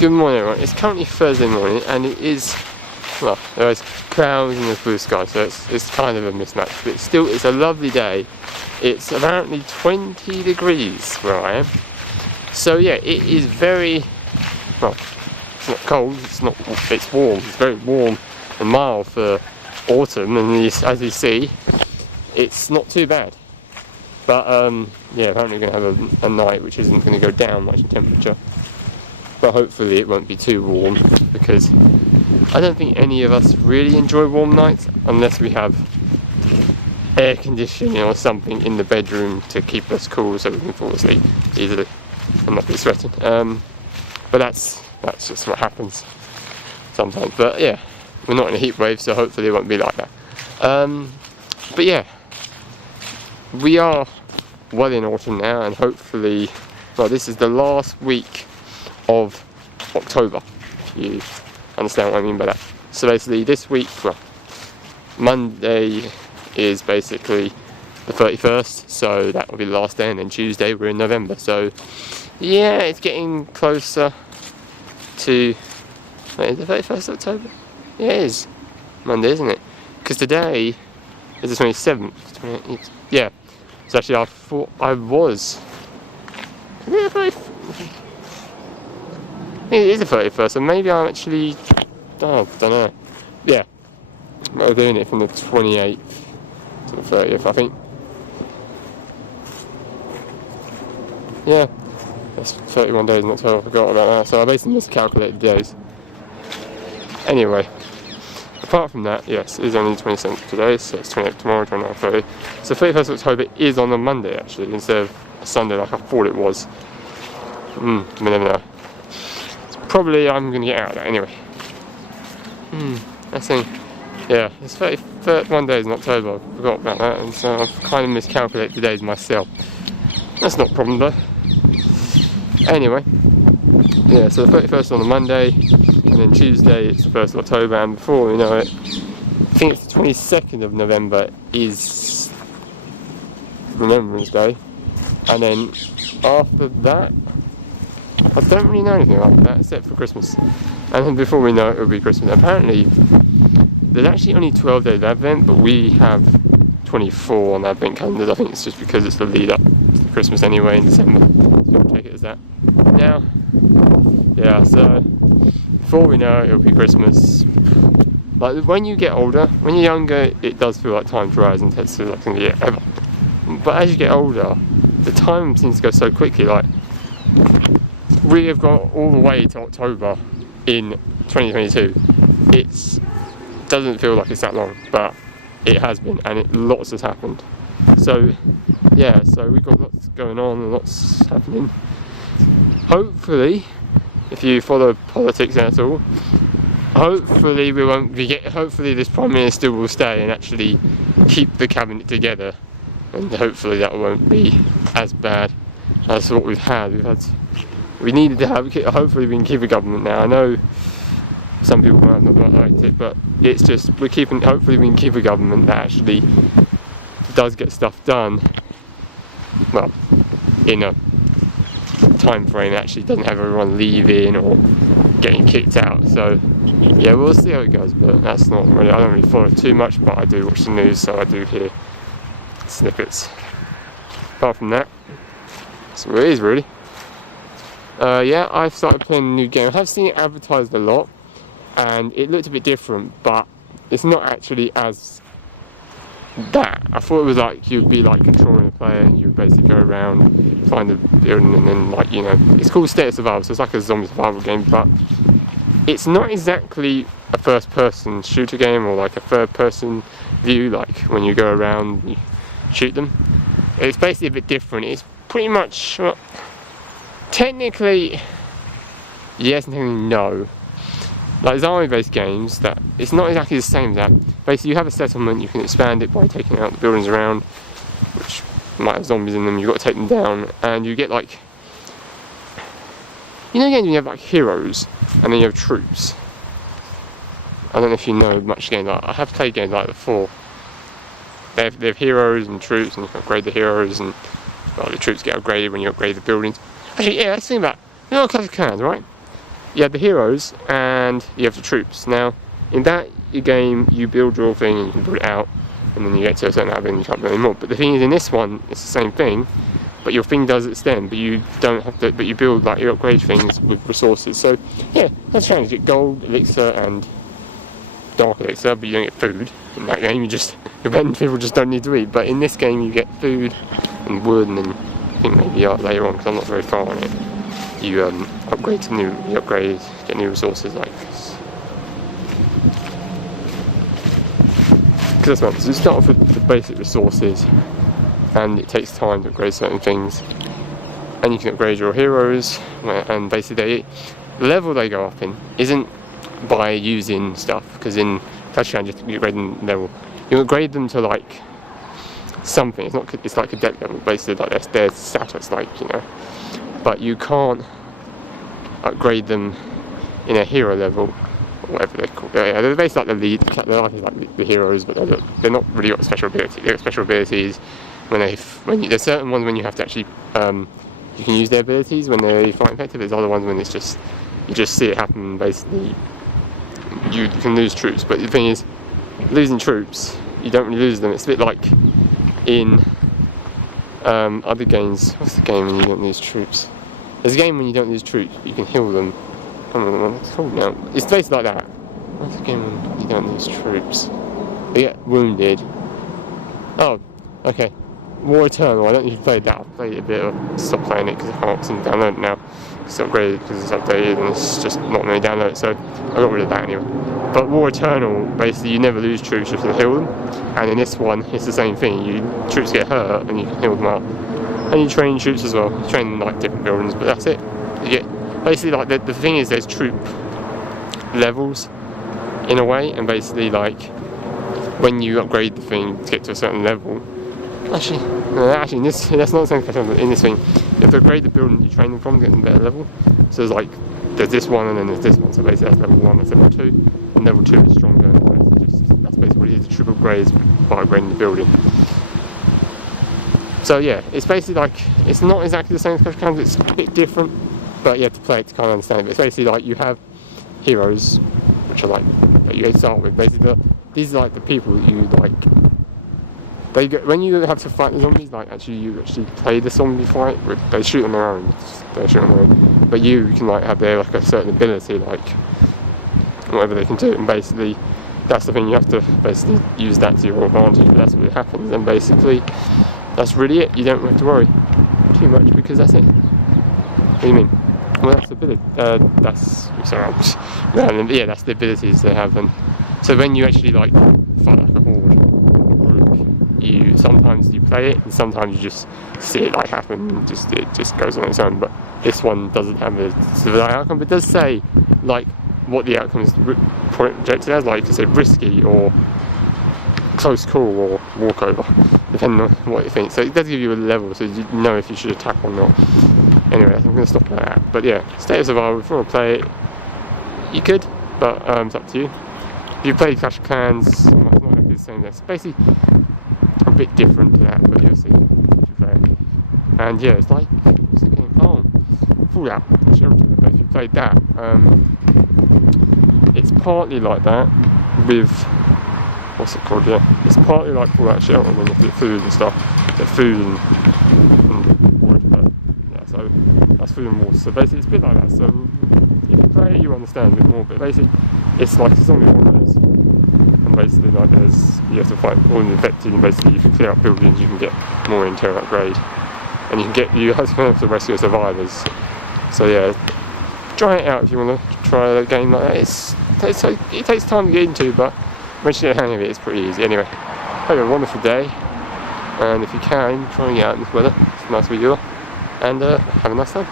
Good morning everyone, it's currently Thursday morning and it is, well, there is clouds and there's blue sky, so it's kind of a mismatch, but still it's a lovely day. It's apparently 20 degrees where I am, so yeah, it is very, well, it's not cold, it's warm, it's very warm and mild for autumn, and as you see, it's not too bad. But yeah, apparently we're going to have a night which isn't going to go down much in temperature. But hopefully it won't be too warm, because I don't think any of us really enjoy warm nights unless we have air conditioning or something in the bedroom to keep us cool so we can fall asleep easily and not be sweating. But that's just what happens sometimes. But yeah, we're not in a heat wave, so hopefully it won't be like that. But yeah, we are well in autumn now, and hopefully, well, this is the last week of October, if you understand what I mean by that. So basically this week, well, Monday is basically the 31st, so that will be the last day, and then Tuesday we're in November. So yeah, it's getting closer to, wait, is it the 31st October? Yeah, it is Monday, isn't it? Because today is the 27th. Yeah, so actually I thought I was, it is the 31st, so maybe I'm actually, oh, I don't know. Yeah, we're doing it from the 28th to the 30th, I think. Yeah, that's 31 days in October, I forgot about that, so I basically miscalculated days. Anyway, apart from that, yes, it is only the 27th today, so it's 28th tomorrow, 29th, 30th. So 31st of October is on a Monday actually, instead of a Sunday like I thought it was. We never know. Probably I'm going to get out of that anyway. I think, yeah, it's 31 days in October, I forgot about that, and so I've kind of miscalculated the days myself. That's not a problem though. Anyway, yeah, so the 31st on a Monday, and then Tuesday it's the 1st of October, and before we know it, I think it's the 22nd of November is Remembrance Day, and then after that, I don't really know anything like that except for Christmas, and then before we know it, it'll be Christmas. Apparently there's actually only 12 days of Advent, but we have 24 on Advent calendars. I think it's just because it's the lead up to Christmas anyway in December, so we'll take it as that. Now, yeah, so before we know it, it'll be Christmas. Like when you get older, when you're younger, it does feel like time flies and it's like yeah, ever. But as you get older, the time seems to go so quickly. Like, we have got all the way to October in 2022. It doesn't feel like it's that long, but it has been, and lots has happened. So yeah, so we've got lots going on and lots happening. Hopefully, if you follow politics at all, hopefully we won't hopefully this Prime Minister will stay and actually keep the cabinet together, and hopefully that won't be as bad as what we've had. We needed to have, hopefully we can keep a government now. I know some people might not like it, but it's just, hopefully we can keep a government that actually does get stuff done, well, in a time frame, actually doesn't have everyone leaving or getting kicked out. So yeah, we'll see how it goes, but that's not really, I don't really follow it too much, but I do watch the news, so I do hear snippets. Apart from that, that's what it is really. Yeah, I've started playing a new game. I have seen it advertised a lot, and it looked a bit different, but it's not actually as that. I thought it was like you'd be like controlling a player, and you would basically go around, find a building, and then like, you know, it's called State of Survival, so it's like a zombie survival game, but it's not exactly a first-person shooter game or like a third-person view, like when you go around, you shoot them. It's basically a bit different. It's pretty much, well, technically yes and technically no. Like zombie-based games, that it's not exactly the same as that. Basically you have a settlement, you can expand it by taking out the buildings around, which might have zombies in them, you've got to take them down, and you get like, you know, games when you have like heroes and then you have troops. I don't know if you know much games like, I have played games like that before. They have heroes and troops, and you can upgrade the heroes, and well, the troops get upgraded when you upgrade the buildings. Actually, yeah, let's think about, you know, Clash of Clans, right? you have the heroes and you have the troops. Now, in that game, you build your thing and you can put it out, and then you get to a certain level and you can't build anymore. But the thing is, in this one, it's the same thing, but your thing does extend, but you don't have to, but you build, like, you upgrade things with resources. So, yeah, that's a challenge. You get gold, elixir, and dark elixir, but you don't get food in that game. You just, your people just don't need to eat. But in this game, you get food and wood, and then I think maybe later on, because I'm not very far on it, you upgrade to get new resources like this. Because that's what, so you start off with the basic resources, and it takes time to upgrade certain things, and you can upgrade your heroes, and basically the level they go up in isn't by using stuff, because in Clash of Clans you upgrade them level. You upgrade them to like something. It's like a deck level, basically, like their status, like, you know. But you can't upgrade them in a hero level, or whatever they're called. They're basically like the lead. They're like the heroes, but they're not really got special abilities. They got special abilities there's certain ones when you have to actually you can use their abilities when they fight effective. There's other ones when it's just you just see it happen. Basically, you can lose troops, but the thing is, losing troops, you don't really lose them. It's a bit like in other games. What's the game when you don't lose troops? There's a game when you don't lose troops, but you can heal them. I don't know what it's called now. It's basically like that. What's the game when you don't lose troops? They get wounded. Oh, okay. War Eternal. I don't need to play that. I've played it a bit. I've stopped playing it because I can't seem to download it now. It's upgraded because it's updated and it's just not really download it, so I got rid of that anyway. But War Eternal, basically, you never lose troops, you have to heal them. And in this one, it's the same thing. Troops get hurt and you can heal them up. And you train troops as well. You train like different buildings, but that's it. You get basically like the thing is there's troop levels in a way, and basically like when you upgrade the thing to get to a certain level. Actually, in this, that's not the same question, but in this thing, you have to upgrade the building you train them from to get them a better level. So there's this one and then there's this one, so basically that's level 1, that's level 2, and level 2 is stronger. That's basically what it is, the triple upgrades by upgrading the building. So yeah, it's basically like, it's not exactly the same as Clash of Clans, it's a bit different, but you have to play it to kind of understand it. But it's basically like you have heroes, which are like, that you start with, basically these are like the people that you like. When you have to fight the zombies, like you actually play the zombie fight. They shoot on their own. But you can like have like a certain ability, like whatever they can do, and basically that's the thing. You have to basically use that to your advantage. But that's what happens, and basically that's really it. You don't have to worry too much because that's it. What do you mean? Well, that's the ability. That's the abilities they have, and so when you actually like fight like a horde. Sometimes you play it, and sometimes you just see it like happen. It just goes on its own. But this one doesn't have a specific outcome. But it does say like what the outcome is projected as, like to say risky or close call or walkover, depending on what you think. So it does give you a level, so you know if you should attack or not. Anyway, I'm going to stop at that. But yeah, State of Survival. If you want to play it, you could, but it's up to you. If you played Clash of Clans, it's not exactly the same. It's basically a bit different to that, but you'll see if you play it. And yeah, it's like, what's the game? Oh, Fallout Shelter. But if you played that, it's partly like that with, what's it called? Yeah, it's partly like Fallout Shelter when you have to get food and stuff. Get food and wood, but yeah, so that's food and water. So basically, it's a bit like that. So if you play it, you understand a bit more. But basically, it's like it's only one of those. And basically, like you have to fight all the infected, and basically, if you clear out buildings, you can get more interior upgrade, and you have to rescue survivors. So yeah, try it out if you want to try a game like that. It takes time to get into, but once you get the hang of it, it's pretty easy. Anyway, have a wonderful day, and if you can, try it out in this weather. It's a nice video, and have a nice time.